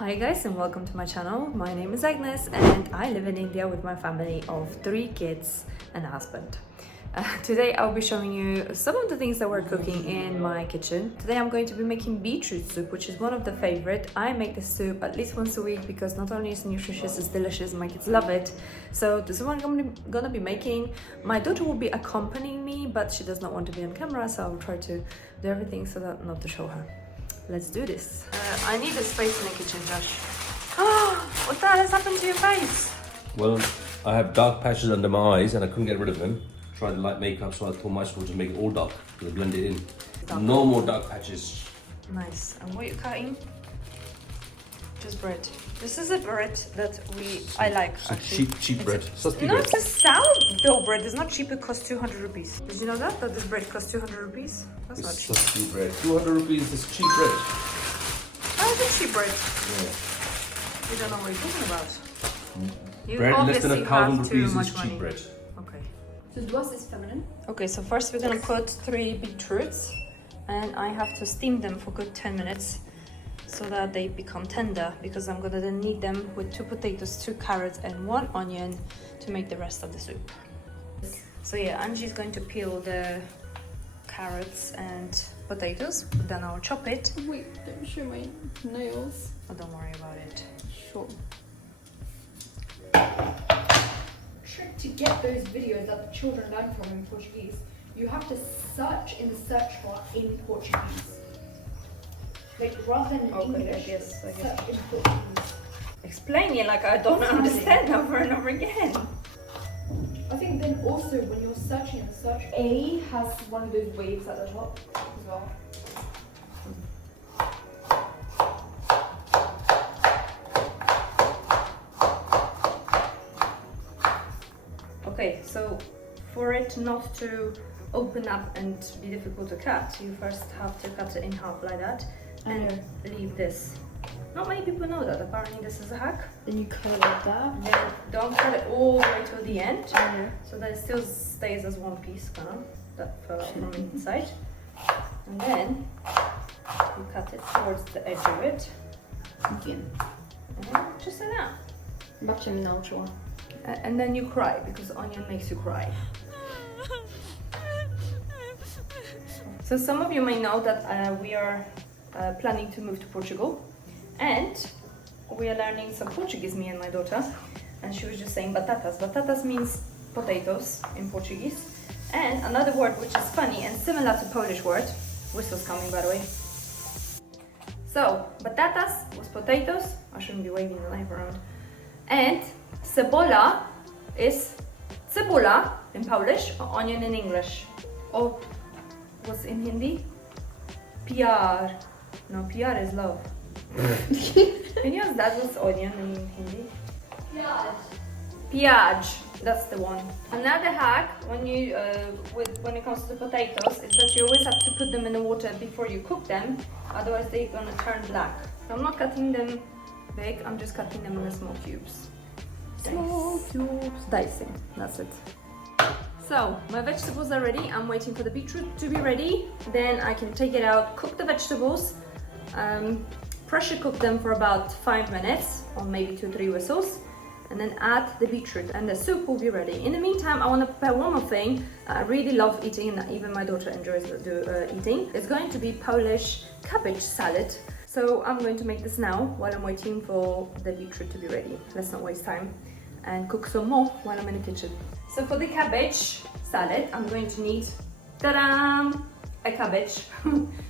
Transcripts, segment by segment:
Hi guys and welcome to my channel. My name is Agnes and I live in India with my family of 3 kids and a husband. Today I'll be showing you some of the things that we're cooking in my kitchen. Today I'm going to be making beetroot soup, which is one of the favorite. I make this soup at least once a week because not only is it nutritious, it's delicious, my kids love it. So this is what I'm gonna be making. My daughter will be accompanying me, but she does not want to be on camera, so I'll try to do everything so that not to show her. Let's do this. I need a space in the kitchen, Josh. Oh, what the hell has happened to your face? Well, I have dark patches under my eyes and I couldn't get rid of them. Tried the light makeup, so I thought my school to make it all dark to blend it in. Dark. No more dark patches. Nice. And what are you cutting? Just bread. This is a bread that I like. Actually. Cheap bread. No, it's a sourdough bread. It's not cheap. It costs 200 rupees. Did you know that this bread costs 200 rupees? That's not cheap. Cheap bread. 200 rupees is cheap bread. Oh, it's cheap bread. Yeah. You don't know what you're talking about. You Bread less than obviously 1,000 have too rupees much is money. cheap bread. Okay. So yours is feminine? Okay, so first we're gonna put 3 beetroots and I have to steam them for good 10 minutes so that they become tender, because I'm gonna then knead them with 2 potatoes, 2 carrots and 1 onion to make the rest of the soup. So yeah, Angie's going to peel the carrots and potatoes, then I'll chop it. Wait, don't show my nails. Oh, don't worry about it. Sure. Trick to get those videos that the children learn from in Portuguese, you have to search in the search bar in Portuguese. Like rather than in English, I guess. search in Portuguese. Explain it like I don't understand over and over again. I think then also when you're searching in the search, A has one of those waves at the top as well. Okay, so for it not to open up and be difficult to cut, you first have to cut it in half like that and leave this. Not many people know that. Apparently this is a hack. Then you cut it like that. Then don't cut it all the way to the end, so that it still stays as one piece, kind of, that fell out from inside. And then you cut it towards the edge of it. Again. And just like that. Baczym nauczyła. And then you cry, because onion makes you cry. So some of you may know that we are planning to move to Portugal, and we are learning some Portuguese, me and my daughter, and she was just saying batatas. Batatas means potatoes in Portuguese, and another word which is funny and similar to Polish word, whistle's coming by the way. So batatas was potatoes, I shouldn't be waving the knife around, and cebola is cebula in Polish, or onion in English. Or what's in Hindi? Pyar. No, pyar is love. Can you ask that what's onion in Hindi? Pyaj. That's the one. Another hack when you when it comes to the potatoes is that you always have to put them in the water before you cook them, otherwise they're gonna turn black. So I'm not cutting them big, I'm just cutting them in small cubes. Small cubes, dicing, that's it. So my vegetables are ready. I'm waiting for the beetroot to be ready. Then I can take it out, cook the vegetables, pressure cook them for about 5 minutes or maybe 2-3 whistles, and then add the beetroot and the soup will be ready. In the meantime, I want to prepare one more thing I really love eating, and even my daughter enjoys eating. It's going to be Polish cabbage salad. So I'm going to make this now while I'm waiting for the beetroot to be ready. Let's not waste time and cook some more while I'm in the kitchen. So for the cabbage salad, I'm going to need, ta-da, a cabbage.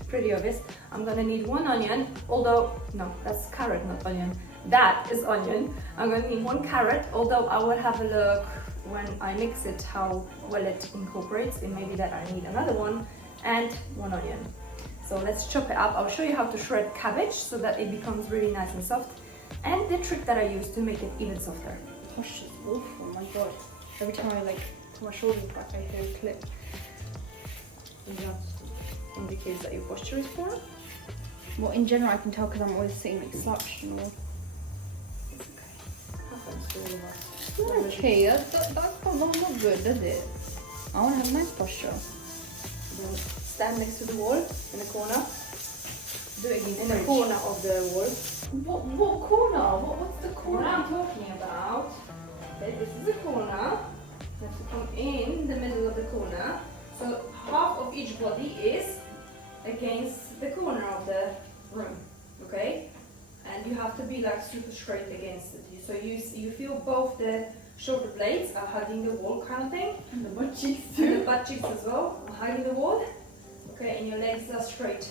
Pretty obvious. I'm gonna need 1 onion, although, no, that's carrot, not onion. That is onion. I'm gonna need 1 carrot, although I will have a look when I mix it how well it incorporates. It may be that I need another one, and 1 onion. So let's chop it up. I'll show you how to shred cabbage so that it becomes really nice and soft, and the trick that I use to make it even softer. Gosh, it's awful, oh my god. Every time I put my shoulders back, I hear a click. And that indicates that your posture is poor. Well, in general, I can tell because I'm always sitting slouched and all. It's okay. Happens to all of us. Okay, that's not good, does it? I want to have a nice posture. Stand next to the wall in the corner. doing In in the the corner of the wall. What corner? What's the What corner? I'm talking about, okay, this is a corner. You have to come in the middle of the corner. So half of each body is against the corner of the room, okay? And you have to be like super straight against it. So you feel both the shoulder blades are hugging the wall kind of thing. And the butt cheeks And the too. butt cheeks as well, are hugging the wall. Okay, and your legs are straight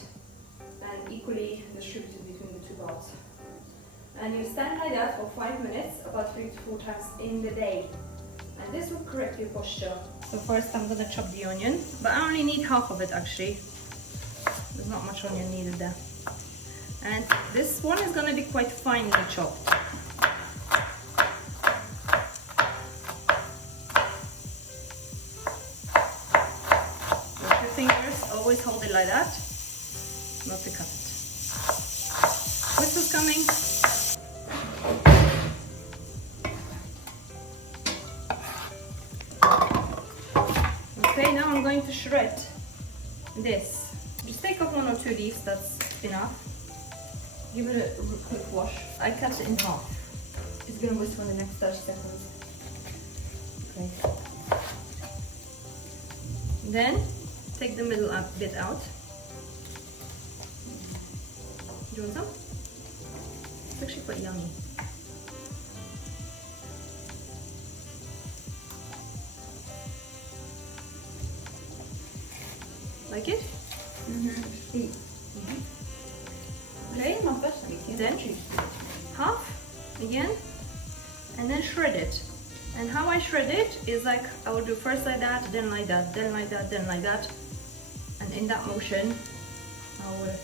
and equally distributed between the two balls. And you stand like that for 5 minutes, about 3 to 4 times in the day. And this will correct your posture. So first I'm gonna chop the onion, but I only need half of it actually. There's not much onion needed there. And this one is gonna be quite finely chopped. With your fingers, always hold it like that, not to cut it. Whistle's coming. Okay, now I'm going to shred this. Just take off 1 or 2 leaves, that's enough. Give it a quick wash. I cut it in half. It's gonna whistle in the next 30 seconds. Okay. Then take the middle bit out. Do you want some? It's actually quite yummy. Like it? Mm-hmm. Okay. My first week. Then half again, and then shred it. And how I shred it is like I will do first like that, then like that, then like that, then like that, and in that motion I will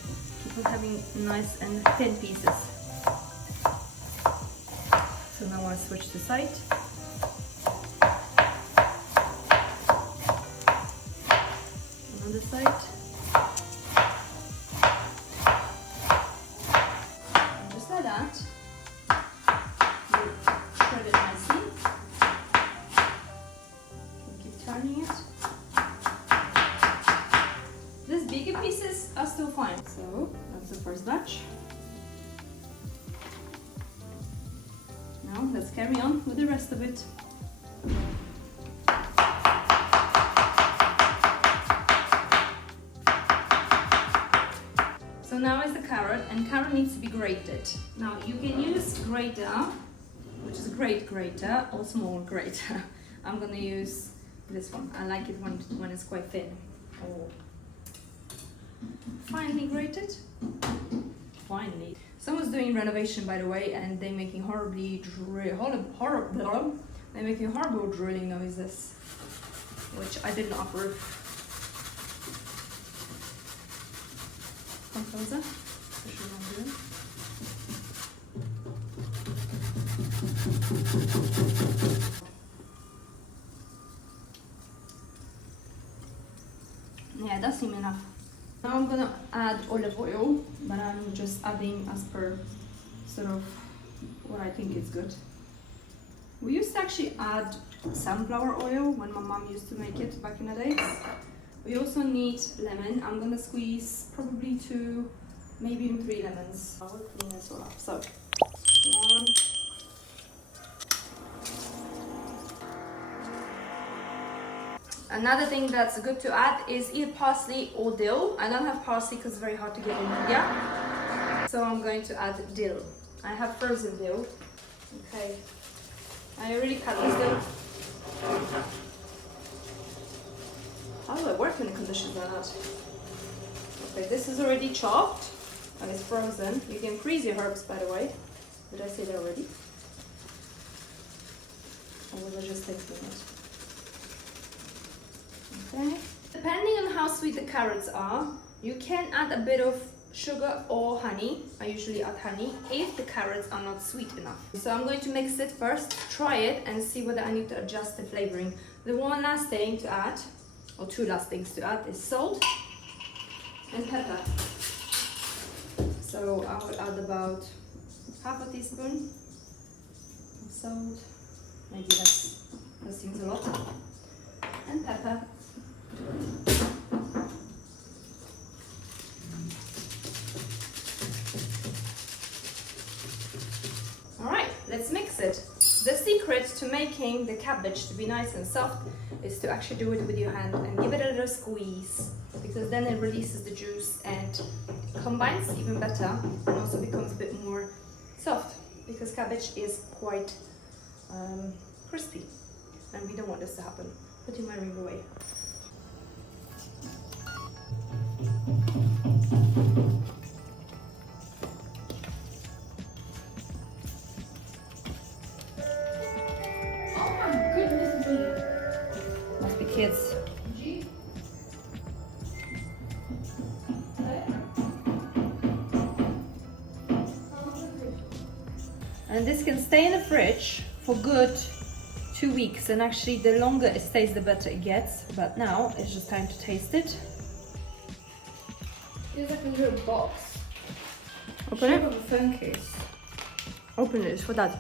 keep on having nice and thin pieces. So now I switch to side. Another side. Just like that. You shred it nicely. Keep turning it. These bigger pieces are still fine. So that's the first batch. Now let's carry on with the rest of it. So now is the carrot, and carrot needs to be grated. Now you can use grater, which is a great grater or small grater. I'm gonna use this one. I like it when it's quite thin or finely grated. Finally. Someone's doing renovation, by the way, and they're making horrible drilling noises, which I did not approve. Come closer. Especially when I'm doing. Yeah, that seems enough. Now I'm gonna add olive oil, but I'm just adding as per sort of what I think is good. We used to actually add sunflower oil when my mom used to make it back in the days. We also need lemon. I'm gonna squeeze probably 2, maybe even 3 lemons. I will clean this all up. So, 1. Another thing that's good to add is either parsley or dill. I don't have parsley because it's very hard to get in India. So I'm going to add dill. I have frozen dill. Okay. I already cut this dill. How do I work in conditions like that? Okay, this is already chopped and it's frozen. You can freeze your herbs, by the way. Did I say that already? Or was I just tasting it? Okay. Depending on how sweet the carrots are, you can add a bit of sugar or honey. I usually add honey if the carrots are not sweet enough. So I'm going to mix it first, try it and see whether I need to adjust the flavoring. The one last thing to add, or 2 last things to add, is salt and pepper. So I will add about half a teaspoon of salt, maybe that seems a lot, and pepper. let's mix it. The secret to making the cabbage to be nice and soft is to actually do it with your hand and give it a little squeeze, because then it releases the juice and combines even better and also becomes a bit more soft, because cabbage is quite crispy and we don't want this to happen. Putting my ring away. Oh my goodness me. Must be kids. And this can stay in the fridge for good 2 weeks, and actually the longer it stays the better it gets. But now it's just time to taste it. It's like a little box. Open Shape it. of a phone case. Open it, it's for that.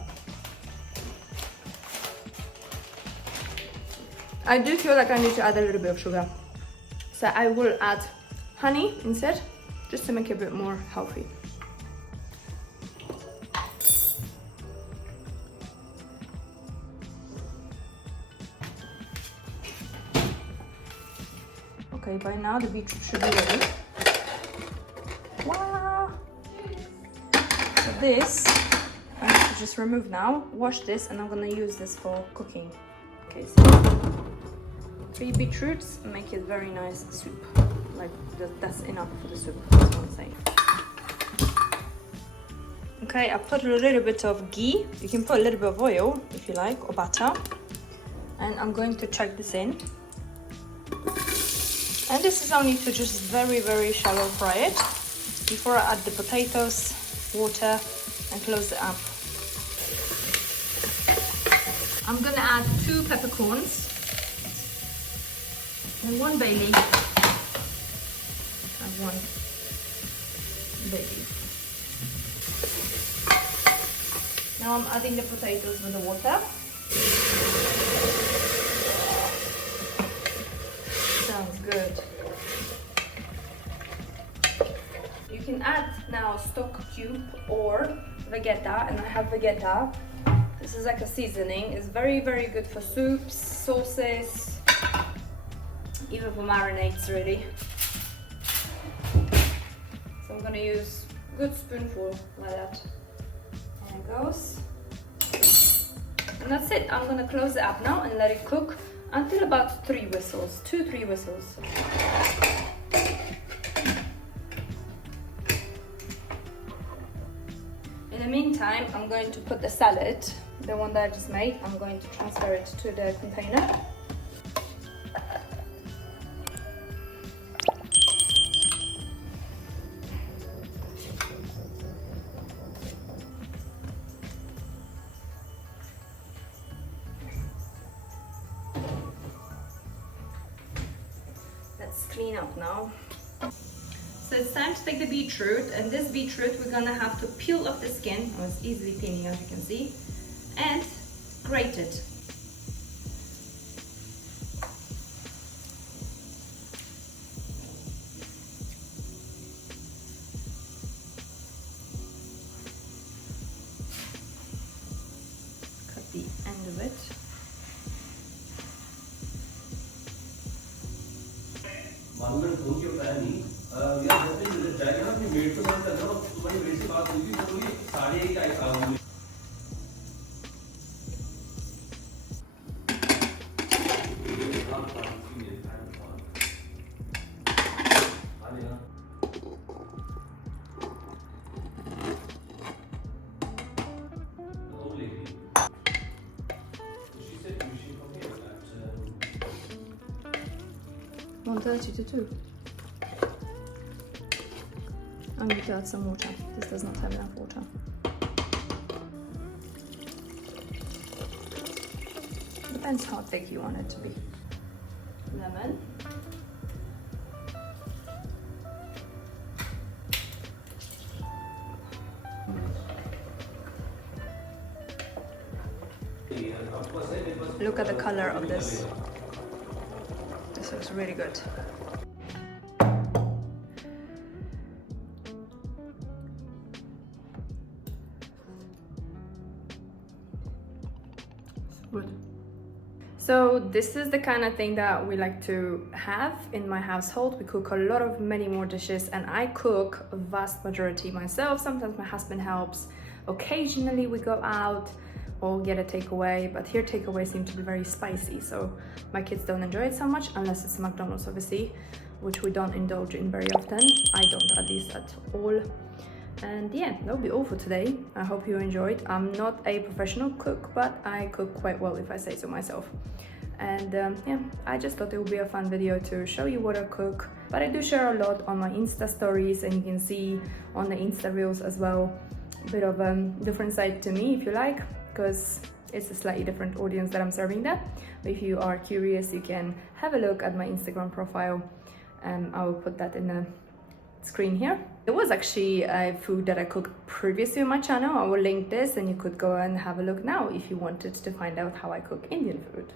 I do feel like I need to add a little bit of sugar. So I will add honey instead, just to make it a bit more healthy. Okay, by now the beetroot should be ready. Wow! So this, I have to just remove now, wash this, and I'm gonna use this for cooking. Okay, so 3 beetroots, make it very nice soup. Like, that's enough for the soup, that's what I'm saying. Okay, I put a little bit of ghee. You can put a little bit of oil if you like, or butter. And I'm going to chuck this in. And this is only to just very, very shallow fry it before I add the potatoes, water, and close it up. I'm gonna add 2 peppercorns and 1 bay leaf and 1 bay leaf. Now I'm adding the potatoes with the water. Sounds good. You can add now stock cube or vegeta, and I have vegeta. This is like a seasoning. It's very, very good for soups, sauces, even for marinades really. So I'm gonna use a good spoonful like that. There it goes. And that's it. I'm gonna close it up now and let it cook until about 3 whistles, 2-3 whistles. In the meantime, I'm going to put the salad, the one that I just made, I'm going to transfer it to the container. Let's clean up now. So it's time to take the beetroot, and this beetroot we're gonna have to peel off the skin. Oh, it's easily peeling, as you can see, and grate it. Cut the end of it. मालूम phone क्यों उठाया नहीं यार जैसे जाएगा ना अपनी met को मैं कर रहा हूँ तुम्हारी मेट से बात हुई थी तो बोली 1:30 आऊंगी One 30 to 2. I need to add some water. This does not have enough water. Depends how thick you want it to be. Lemon. Look at the color of this. This looks really good. Good. So this is the kind of thing that we like to have in my household. We cook a lot of many more dishes, and I cook a vast majority myself. Sometimes my husband helps. Occasionally we go out or get a takeaway, but here takeaways seem to be very spicy, so my kids don't enjoy it so much, unless it's McDonald's obviously, which we don't indulge in very often. I don't, at least at all. And yeah, that'll be all for today. I hope you enjoyed. I'm not a professional cook, but I cook quite well, if I say so myself. And yeah, I just thought it would be a fun video to show you what I cook. But I do share a lot on my Insta stories, and you can see on the Insta reels as well, a bit of a different side to me, if you like, because it's a slightly different audience that I'm serving there. But if you are curious, you can have a look at my Instagram profile. I will put that in the screen here. It was actually a food that I cooked previously on my channel. I will link this, and you could go and have a look now if you wanted to find out how I cook Indian food.